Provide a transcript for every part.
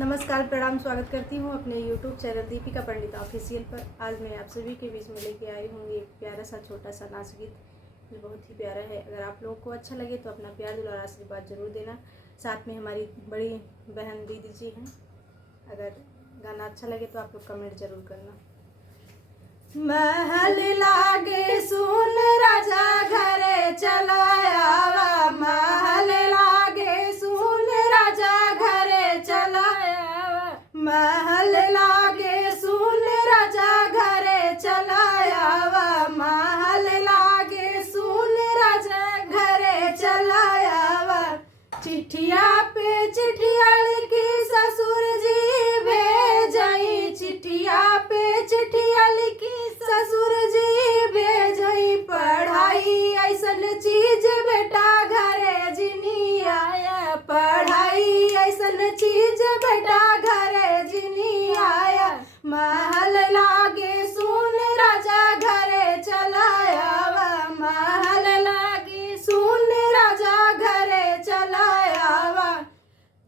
नमस्कार, प्रणाम। स्वागत करती हूँ अपने YouTube चैनल दीपिका पंडित ऑफिशियल पर। आज मैं आप सभी के बीच में लेके आई हूँ एक प्यारा सा छोटा सा नाच गीत जो बहुत ही प्यारा है। अगर आप लोगों को अच्छा लगे तो अपना प्यार दुलार आशीर्वाद जरूर देना। साथ में हमारी बड़ी बहन दीदी जी हैं। अगर गाना अच्छा लगे तो आप लोग कमेंट जरूर करना। महल लागे सुन राजा घरे चलाया, महल लागे सुन राजा घरे चलाया, महल लागे सुन राजा घरे चलाया, महल लागे सुन राजा घरे चलाया। चिट्ठिया पे चिट्ठिया लिखी ससुर जी भेजई, चिट्ठिया पे चिट्ठिया लिखी ससुर जी भेजई। पढ़ाई ऐसन चीज बेटा घरे जिनी आया, पढ़ाई ऐसन चीज बेटा घरे जिनी आया। महल लागे सुन राजा घरे चलाया, महल लागे सुन राजा घरे चलाया।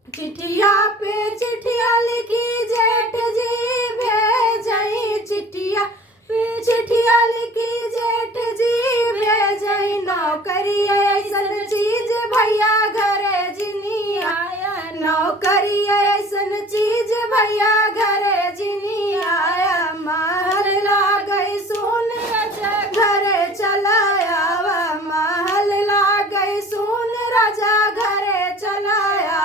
चिट्ठिया पे चिट्ठिया लिखी जेठ जी भेजई, चिट्ठिया पे चिट्ठिया लिखी जेठ जी भेजई। नौकरी ऐसन चीज भैया घरे जिनी आया, नौकरी ऐसन चीज भैया घरे जिनी आया। महल लागई सुन राजा घरे चलाया, महल लागई सुन राजा घरे चलाया।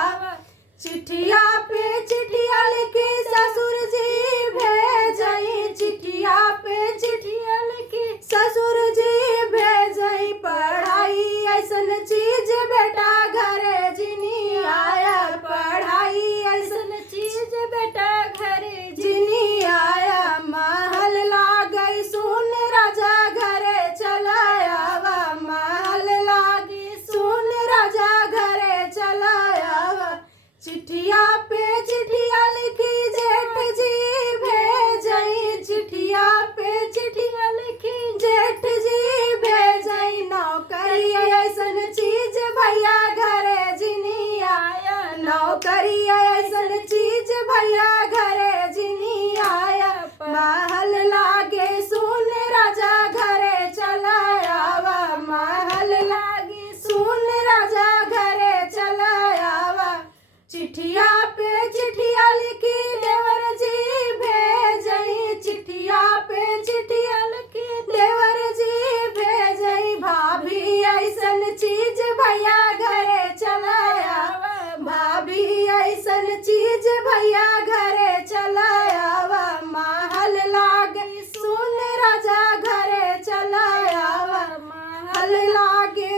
चिट्ठिया पे चिट्ठिया लिखी ससुर जी भेजई, चिट्ठिया पे चिट्ठिया लिखी ससुर जी भेजई। पढ़ाई ऐसन चीज बेटा घरे जिनी आया, पढ़ाई ऐसन चीज बेटा घरे जिनी आया। महल लागई सुन राजा घरे चलाया, महल लागी सुन राजा घरे चलाया। चिट्ठिया पे चिट्ठिया लिखी जेठ जी भेजई, चिट्ठिया पे चिट्ठिया लिखी जेठ जी भेजई। नौकरी ऐसन चीज भैया घरे जिनी आया, नौकरी ऐसन चीज भैया घरे जिनी आया। महल लागे सुन राजा घरे चलाया, महल लागे सुन राजा घरे चलाया। चिट्ठिया पे चिट्ठिया लिखी देवर जी भेजई, चिट्ठिया पे चिट्ठिया लिखी देवर जी भेजई। भाभी ऐसन चीज भैया घरे चलाया, भाभी ऐसन चीज भैया घरे चलाया। महल लागे सुन राजा घरे चलाया, महल लागे